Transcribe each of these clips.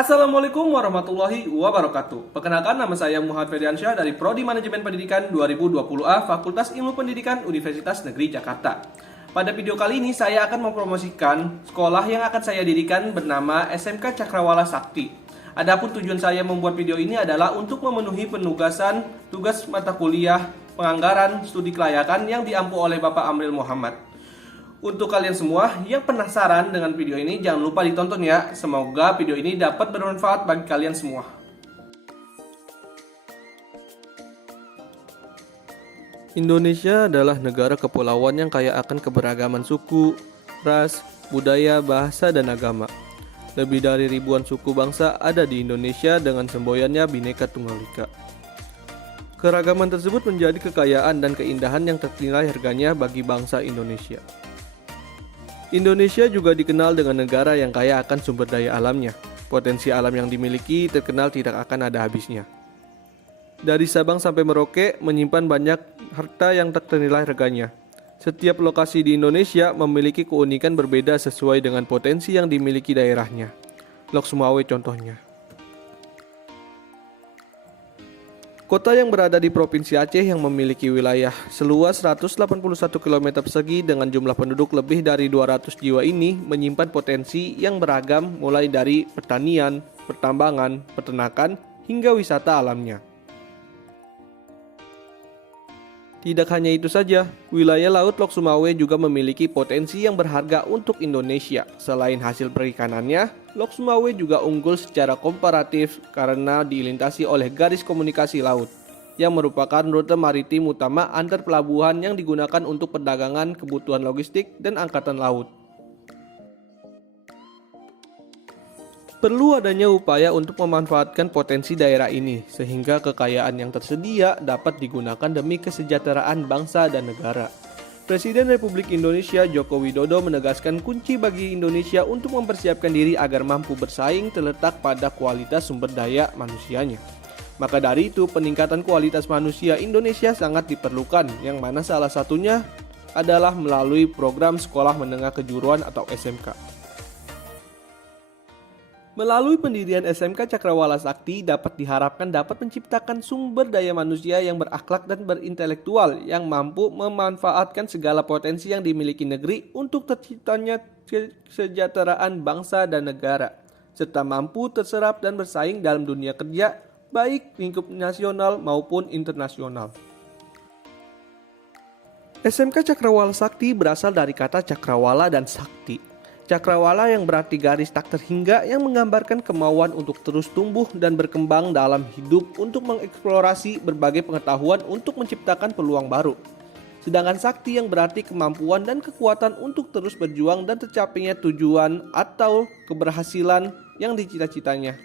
Assalamualaikum warahmatullahi wabarakatuh. Perkenalkan, nama saya Muhammad Ferdiansyah dari Prodi Manajemen Pendidikan 2020A Fakultas Ilmu Pendidikan Universitas Negeri Jakarta. Pada video kali ini saya akan mempromosikan sekolah yang akan saya dirikan bernama SMK Cakrawala Sakti. Adapun tujuan saya membuat video ini adalah untuk memenuhi penugasan tugas mata kuliah penganggaran studi kelayakan yang diampu oleh Bapak Amril Muhammad. Untuk kalian semua yang penasaran dengan video ini, jangan lupa ditonton ya. Semoga video ini dapat bermanfaat bagi kalian semua. Indonesia adalah negara kepulauan yang kaya akan keberagaman suku, ras, budaya, bahasa, dan agama. Lebih dari ribuan suku bangsa ada di Indonesia dengan semboyannya Bhinneka Tunggal Ika. Keragaman tersebut menjadi kekayaan dan keindahan yang ternilai harganya bagi bangsa Indonesia. Indonesia juga dikenal dengan negara yang kaya akan sumber daya alamnya. Potensi alam yang dimiliki terkenal tidak akan ada habisnya. Dari Sabang sampai Merauke menyimpan banyak harta yang tak ternilai harganya. Setiap lokasi di Indonesia memiliki keunikan berbeda sesuai dengan potensi yang dimiliki daerahnya. Lok Sumawe contohnya. Kota yang berada di Provinsi Aceh yang memiliki wilayah seluas 181 km persegi dengan jumlah penduduk lebih dari 200 jiwa ini menyimpan potensi yang beragam mulai dari pertanian, pertambangan, peternakan, hingga wisata alamnya. Tidak hanya itu saja, wilayah Laut Lok Sumawe juga memiliki potensi yang berharga untuk Indonesia. Selain hasil perikanannya, Lok Sumawe juga unggul secara komparatif karena dilintasi oleh garis komunikasi laut, yang merupakan rute maritim utama antar pelabuhan yang digunakan untuk perdagangan, kebutuhan logistik, dan angkatan laut. Perlu adanya upaya untuk memanfaatkan potensi daerah ini, sehingga kekayaan yang tersedia dapat digunakan demi kesejahteraan bangsa dan negara. Presiden Republik Indonesia Joko Widodo menegaskan kunci bagi Indonesia untuk mempersiapkan diri agar mampu bersaing terletak pada kualitas sumber daya manusianya. Maka dari itu, peningkatan kualitas manusia Indonesia sangat diperlukan, yang mana salah satunya adalah melalui program Sekolah Menengah Kejuruan atau SMK. Melalui pendirian SMK Cakrawala Sakti diharapkan dapat menciptakan sumber daya manusia yang berakhlak dan berintelektual yang mampu memanfaatkan segala potensi yang dimiliki negeri untuk terciptanya kesejahteraan bangsa dan negara, serta mampu terserap dan bersaing dalam dunia kerja, baik lingkup nasional maupun internasional. SMK Cakrawala Sakti berasal dari kata cakrawala dan sakti. Cakrawala yang berarti garis tak terhingga yang menggambarkan kemauan untuk terus tumbuh dan berkembang dalam hidup untuk mengeksplorasi berbagai pengetahuan untuk menciptakan peluang baru. Sedangkan sakti yang berarti kemampuan dan kekuatan untuk terus berjuang dan tercapainya tujuan atau keberhasilan yang dicita-citanya.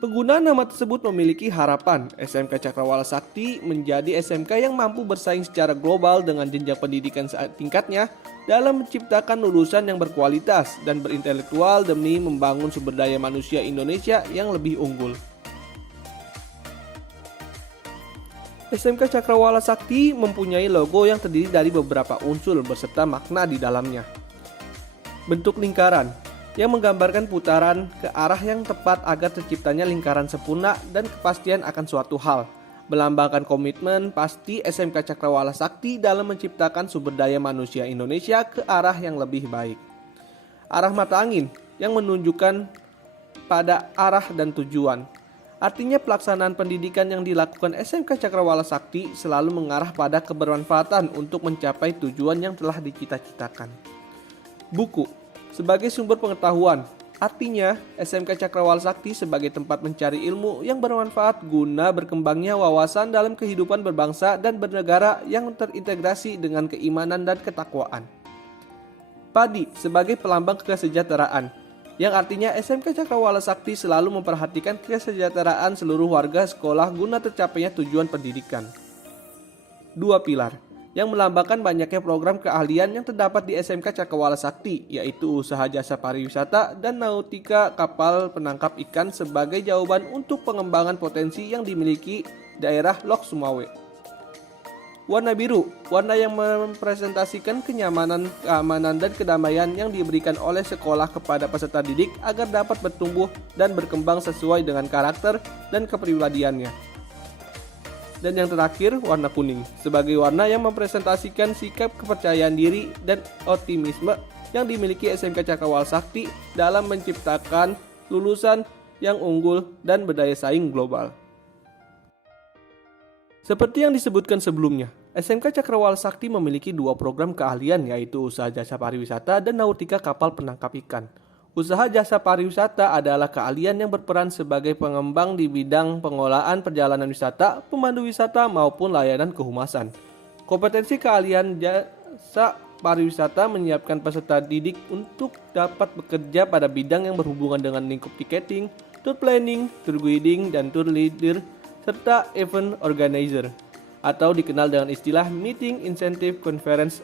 Penggunaan nama tersebut memiliki harapan SMK Cakrawala Sakti menjadi SMK yang mampu bersaing secara global dengan jenjang pendidikan tingkatnya dalam menciptakan lulusan yang berkualitas dan berintelektual demi membangun sumber daya manusia Indonesia yang lebih unggul. SMK Cakrawala Sakti mempunyai logo yang terdiri dari beberapa unsur beserta makna di dalamnya. Bentuk lingkaran yang menggambarkan putaran ke arah yang tepat agar terciptanya lingkaran sempurna dan kepastian akan suatu hal. Melambangkan komitmen pasti SMK Cakrawala Sakti dalam menciptakan sumber daya manusia Indonesia ke arah yang lebih baik. Arah mata angin yang menunjukkan pada arah dan tujuan. Artinya pelaksanaan pendidikan yang dilakukan SMK Cakrawala Sakti selalu mengarah pada kebermanfaatan untuk mencapai tujuan yang telah dicita-citakan. Buku sebagai sumber pengetahuan, artinya SMK Cakrawala Sakti sebagai tempat mencari ilmu yang bermanfaat guna berkembangnya wawasan dalam kehidupan berbangsa dan bernegara yang terintegrasi dengan keimanan dan ketakwaan. Padi sebagai pelambang kesejahteraan, yang artinya SMK Cakrawala Sakti selalu memperhatikan kesejahteraan seluruh warga sekolah guna tercapainya tujuan pendidikan. Dua pilar yang melambangkan banyaknya program keahlian yang terdapat di SMK Cakrawala Sakti, yaitu usaha jasa pariwisata dan nautika kapal penangkap ikan sebagai jawaban untuk pengembangan potensi yang dimiliki daerah Lok Sumawe. Warna biru, warna yang merepresentasikan kenyamanan, keamanan, dan kedamaian yang diberikan oleh sekolah kepada peserta didik agar dapat bertumbuh dan berkembang sesuai dengan karakter dan kepribadiannya. Dan yang terakhir, warna kuning, sebagai warna yang merepresentasikan sikap kepercayaan diri dan optimisme yang dimiliki SMK Cakrawala Sakti dalam menciptakan lulusan yang unggul dan berdaya saing global. Seperti yang disebutkan sebelumnya, SMK Cakrawala Sakti memiliki 2 program keahlian, yaitu usaha jasa pariwisata dan nautika kapal penangkap ikan. Usaha jasa pariwisata adalah keahlian yang berperan sebagai pengembang di bidang pengolahan perjalanan wisata, pemandu wisata, maupun layanan kehumasan. Kompetensi keahlian jasa pariwisata menyiapkan peserta didik untuk dapat bekerja pada bidang yang berhubungan dengan lingkup tiketing, tour planning, tour guiding, dan tour leader, serta event organizer, atau dikenal dengan istilah Meeting, Incentive, Conference,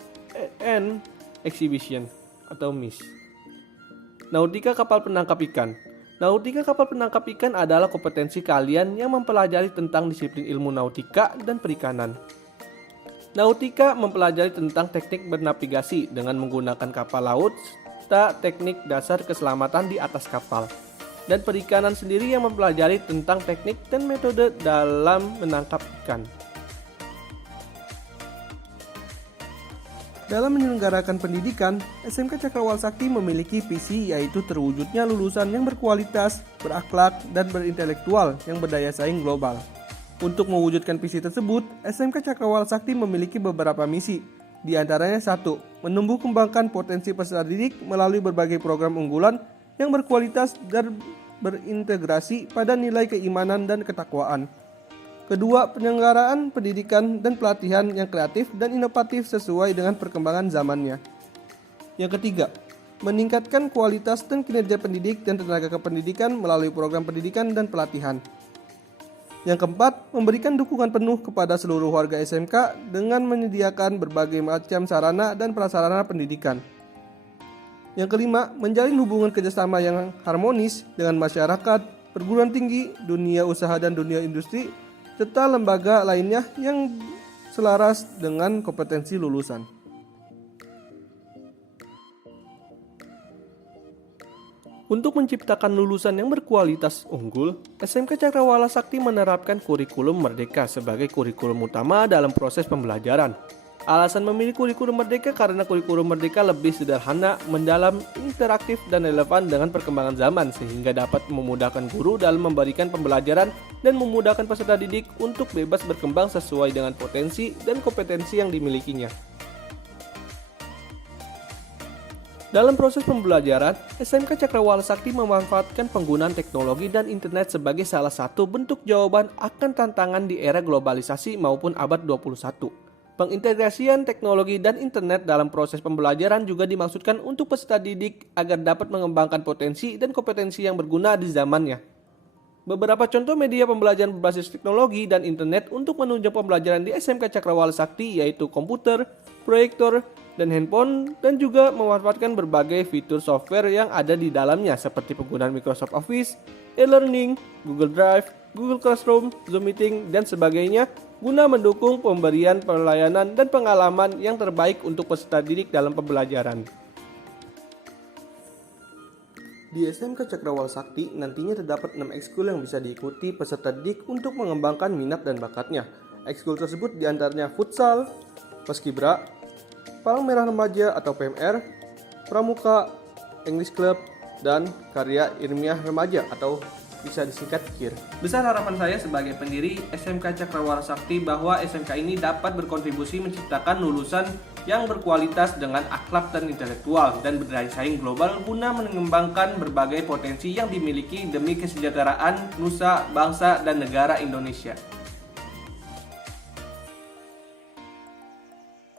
and Exhibition, atau MIS. Nautika kapal penangkap ikan. Nautika kapal penangkap ikan adalah kompetensi keahlian yang mempelajari tentang disiplin ilmu nautika dan perikanan. Nautika mempelajari tentang teknik bernavigasi dengan menggunakan kapal laut serta teknik dasar keselamatan di atas kapal. Dan perikanan sendiri yang mempelajari tentang teknik dan metode dalam menangkap ikan. Dalam menyelenggarakan pendidikan, SMK Cakrawala Sakti memiliki visi, yaitu terwujudnya lulusan yang berkualitas, berakhlak, dan berintelektual yang berdaya saing global. Untuk mewujudkan visi tersebut, SMK Cakrawala Sakti memiliki beberapa misi. Di antaranya 1. Menumbuh kembangkan potensi peserta didik melalui berbagai program unggulan yang berkualitas dan berintegrasi pada nilai keimanan dan ketakwaan. Kedua, penyelenggaraan pendidikan dan pelatihan yang kreatif dan inovatif sesuai dengan perkembangan zamannya. Yang ketiga, meningkatkan kualitas dan kinerja pendidik dan tenaga kependidikan melalui program pendidikan dan pelatihan. Yang keempat, memberikan dukungan penuh kepada seluruh warga SMK dengan menyediakan berbagai macam sarana dan prasarana pendidikan. Yang kelima, menjalin hubungan kerjasama yang harmonis dengan masyarakat, perguruan tinggi, dunia usaha dan dunia industri, serta lembaga lainnya yang selaras dengan kompetensi lulusan. Untuk menciptakan lulusan yang berkualitas unggul, SMK Cakrawala Sakti menerapkan kurikulum Merdeka sebagai kurikulum utama dalam proses pembelajaran. Alasan memilih kurikulum Merdeka karena kurikulum Merdeka lebih sederhana, mendalam, interaktif, dan relevan dengan perkembangan zaman sehingga dapat memudahkan guru dalam memberikan pembelajaran dan memudahkan peserta didik untuk bebas berkembang sesuai dengan potensi dan kompetensi yang dimilikinya. Dalam proses pembelajaran, SMK Cakrawala Sakti memanfaatkan penggunaan teknologi dan internet sebagai salah satu bentuk jawaban akan tantangan di era globalisasi maupun abad 21. Pengintegrasian teknologi dan internet dalam proses pembelajaran juga dimaksudkan untuk peserta didik agar dapat mengembangkan potensi dan kompetensi yang berguna di zamannya. Beberapa contoh media pembelajaran berbasis teknologi dan internet untuk menunjang pembelajaran di SMK Cakrawala Sakti yaitu komputer, proyektor, dan handphone, dan juga memanfaatkan berbagai fitur software yang ada di dalamnya seperti penggunaan Microsoft Office, e-learning, Google Drive, Google Classroom, Zoom Meeting, dan sebagainya guna mendukung pemberian pelayanan dan pengalaman yang terbaik untuk peserta didik dalam pembelajaran. Di SMK Cakrawala Sakti nantinya terdapat 6 ekskul yang bisa diikuti peserta didik untuk mengembangkan minat dan bakatnya. Ekskul tersebut diantaranya futsal, paskibra, Palang Merah Remaja atau PMR, Pramuka, English Club, dan Karya Ilmiah Remaja atau bisa disingkat KIR. Besar harapan saya sebagai pendiri SMK Cakrawala Sakti bahwa SMK ini dapat berkontribusi menciptakan lulusan yang berkualitas dengan akhlak dan intelektual dan berdaya saing global guna mengembangkan berbagai potensi yang dimiliki demi kesejahteraan nusa, bangsa, dan negara Indonesia.